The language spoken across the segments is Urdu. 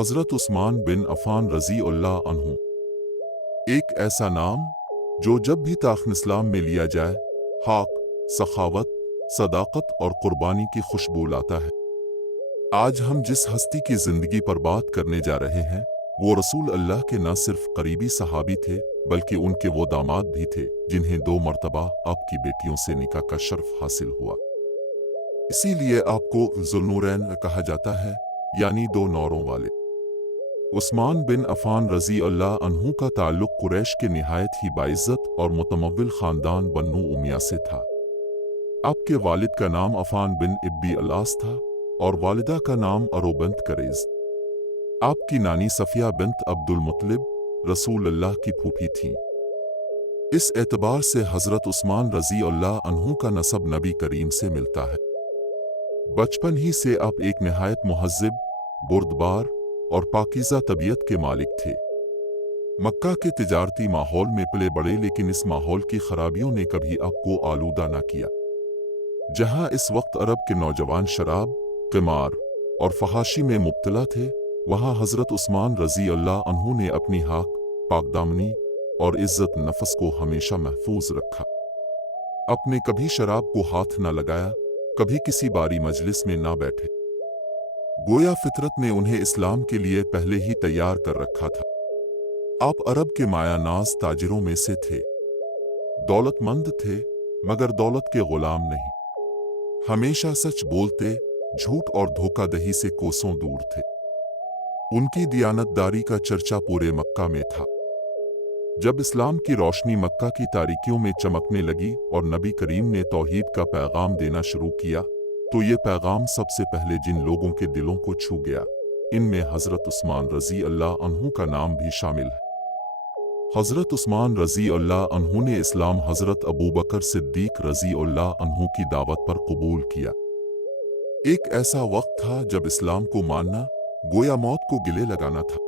حضرت عثمان بن عفان رضی اللہ عنہ، ایک ایسا نام جو جب بھی طاقت اسلام میں لیا جائے حق، سخاوت، صداقت اور قربانی کی خوشبو لاتا ہے۔ آج ہم جس ہستی کی زندگی پر بات کرنے جا رہے ہیں وہ رسول اللہ کے نہ صرف قریبی صحابی تھے بلکہ ان کے وہ داماد بھی تھے جنہیں 2 مرتبہ آپ کی بیٹیوں سے نکاح کا شرف حاصل ہوا۔ اسی لیے آپ کو ذوالنورین کہا جاتا ہے، یعنی 2 نوروں والے۔ عثمان بن عفان رضی اللہ عنہ کا تعلق قریش کے نہایت ہی باعزت اور متمول خاندان بنو امیہ سے تھا۔ آپ کے والد کا نام عفان بن ابی العاص تھا اور والدہ کا نام ارو بنت کریز۔ آپ کی نانی صفیہ بنت عبد المطلب رسول اللہ کی پھوپھی تھیں۔ اس اعتبار سے حضرت عثمان رضی اللہ عنہ کا نسب نبی کریم سے ملتا ہے۔ بچپن ہی سے آپ ایک نہایت مہذب، بردبار اور پاکیزہ طبیعت کے مالک تھے۔ مکہ کے تجارتی ماحول میں پلے بڑے، لیکن اس ماحول کی خرابیوں نے کبھی آپ کو آلودہ نہ کیا۔ جہاں اس وقت عرب کے نوجوان شراب، قمار اور فحاشی میں مبتلا تھے، وہاں حضرت عثمان رضی اللہ عنہ نے اپنی حق، پاکدامنی اور عزت نفس کو ہمیشہ محفوظ رکھا۔ آپ نے کبھی شراب کو ہاتھ نہ لگایا، کبھی کسی باری مجلس میں نہ بیٹھے۔ گویا فطرت نے انہیں اسلام کے لیے پہلے ہی تیار کر رکھا تھا۔ آپ عرب کے مایہ ناز تاجروں میں سے تھے۔ دولت مند تھے مگر دولت کے غلام نہیں۔ ہمیشہ سچ بولتے، جھوٹ اور دھوکہ دہی سے کوسوں دور تھے۔ ان کی دیانت داری کا چرچا پورے مکہ میں تھا۔ جب اسلام کی روشنی مکہ کی تاریکیوں میں چمکنے لگی اور نبی کریم نے توحید کا پیغام دینا شروع کیا تو یہ پیغام سب سے پہلے جن لوگوں کے دلوں کو چھو گیا ان میں حضرت عثمان رضی اللہ عنہ کا نام بھی شامل ہے۔ حضرت عثمان رضی اللہ عنہ نے اسلام حضرت ابوبکر صدیق رضی اللہ عنہ کی دعوت پر قبول کیا۔ ایک ایسا وقت تھا جب اسلام کو ماننا گویا موت کو گلے لگانا تھا،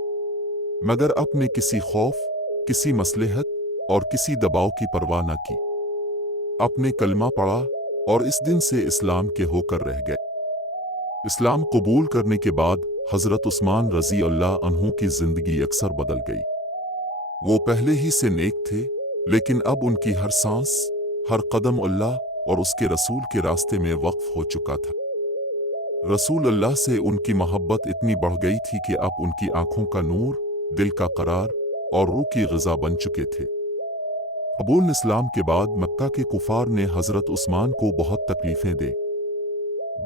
مگر اپنے کسی خوف، کسی مصلحت اور کسی دباؤ کی پرواہ نہ کی۔ اپنے کلمہ پڑھا اور اس دن سے اسلام کے ہو کر رہ گئے۔ اسلام قبول کرنے کے بعد حضرت عثمان رضی اللہ عنہ کی زندگی اکثر بدل گئی۔ وہ پہلے ہی سے نیک تھے، لیکن اب ان کی ہر سانس، ہر قدم اللہ اور اس کے رسول کے راستے میں وقف ہو چکا تھا۔ رسول اللہ سے ان کی محبت اتنی بڑھ گئی تھی کہ اب ان کی آنکھوں کا نور، دل کا قرار اور روح کی غذا بن چکے تھے۔ قبول اسلام کے بعد مکہ کے کفار نے حضرت عثمان کو بہت تکلیفیں دیں۔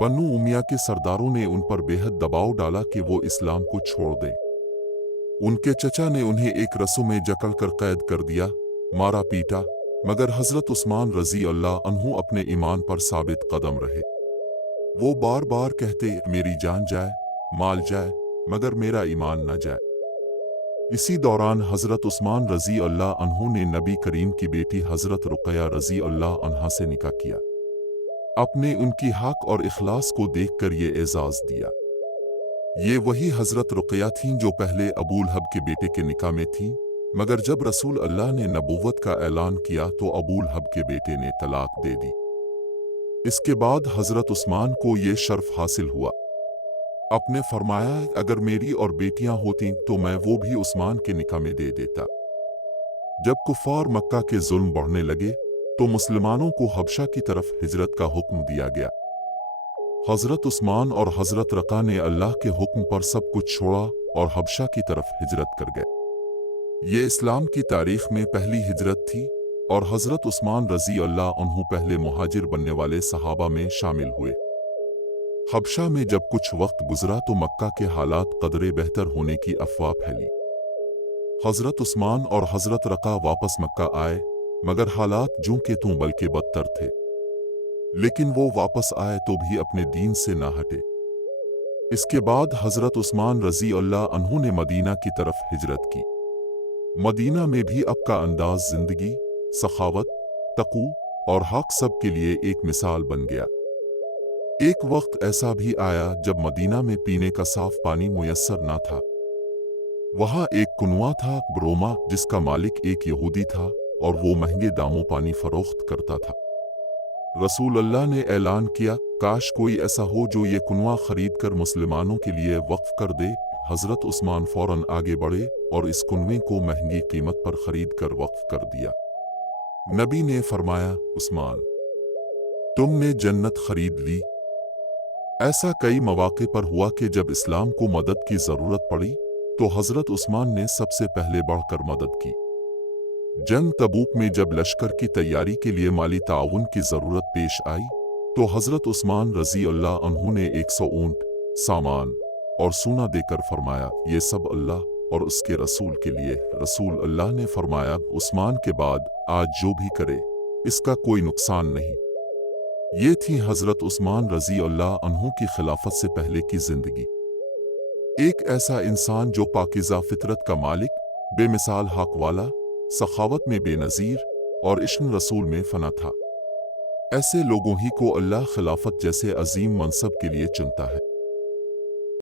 بنو امیہ کے سرداروں نے ان پر بے حد دباؤ ڈالا کہ وہ اسلام کو چھوڑ دیں۔ ان کے چچا نے انہیں ایک رسو میں جکڑ کر قید کر دیا، مارا پیٹا، مگر حضرت عثمان رضی اللہ عنہ اپنے ایمان پر ثابت قدم رہے۔ وہ بار بار کہتے، میری جان جائے، مال جائے، مگر میرا ایمان نہ جائے۔ اسی دوران حضرت عثمان رضی اللہ عنہ نے نبی کریم کی بیٹی حضرت رقیہ رضی اللہ عنہا سے نکاح کیا۔ آپ نے ان کی حق اور اخلاص کو دیکھ کر یہ اعزاز دیا۔ یہ وہی حضرت رقیہ تھیں جو پہلے ابو لہب کے بیٹے کے نکاح میں تھیں، مگر جب رسول اللہ نے نبوت کا اعلان کیا تو ابو لہب کے بیٹے نے طلاق دے دی۔ اس کے بعد حضرت عثمان کو یہ شرف حاصل ہوا۔ آپ نے فرمایا، اگر میری اور بیٹیاں ہوتیں تو میں وہ بھی عثمان کے نکاح میں دے دیتا۔ جب کفار مکہ کے ظلم بڑھنے لگے تو مسلمانوں کو حبشہ کی طرف ہجرت کا حکم دیا گیا۔ حضرت عثمان اور حضرت رقیہ نے اللہ کے حکم پر سب کچھ چھوڑا اور حبشہ کی طرف ہجرت کر گئے۔ یہ اسلام کی تاریخ میں پہلی ہجرت تھی اور حضرت عثمان رضی اللہ عنہ پہلے مہاجر بننے والے صحابہ میں شامل ہوئے۔ حبشہ میں جب کچھ وقت گزرا تو مکہ کے حالات قدرے بہتر ہونے کی افواہ پھیلی۔ حضرت عثمان اور حضرت رقیہ واپس مکہ آئے، مگر حالات جوں کے توں بلکہ بدتر تھے۔ لیکن وہ واپس آئے تو بھی اپنے دین سے نہ ہٹے۔ اس کے بعد حضرت عثمان رضی اللہ عنہ نے مدینہ کی طرف ہجرت کی۔ مدینہ میں بھی اب کا انداز زندگی، سخاوت، تقوی اور حق سب کے لیے ایک مثال بن گیا۔ ایک وقت ایسا بھی آیا جب مدینہ میں پینے کا صاف پانی میسر نہ تھا۔ وہاں ایک کنواں تھا بروما جس کا مالک ایک یہودی تھا اور وہ مہنگے داموں پانی فروخت کرتا تھا۔ رسول اللہ نے اعلان کیا، کاش کوئی ایسا ہو جو یہ کنواں خرید کر مسلمانوں کے لیے وقف کر دے۔ حضرت عثمان فوراً آگے بڑھے اور اس کنویں کو مہنگی قیمت پر خرید کر وقف کر دیا۔ نبی نے فرمایا، عثمان، تم نے جنت خرید لی۔ ایسا کئی مواقع پر ہوا کہ جب اسلام کو مدد کی ضرورت پڑی تو حضرت عثمان نے سب سے پہلے بڑھ کر مدد کی۔ جنگ تبوک میں جب لشکر کی تیاری کے لیے مالی تعاون کی ضرورت پیش آئی تو حضرت عثمان رضی اللہ عنہ نے 100 اونٹ، سامان اور سونا دے کر فرمایا، یہ سب اللہ اور اس کے رسول کے لیے۔ رسول اللہ نے فرمایا، عثمان کے بعد آج جو بھی کرے اس کا کوئی نقصان نہیں۔ یہ تھی حضرت عثمان رضی اللہ عنہ کی خلافت سے پہلے کی زندگی۔ ایک ایسا انسان جو پاکیزہ فطرت کا مالک، بے مثال حق والا، سخاوت میں بے نظیر اور عشق رسول میں فنا تھا۔ ایسے لوگوں ہی کو اللہ خلافت جیسے عظیم منصب کے لیے چنتا ہے۔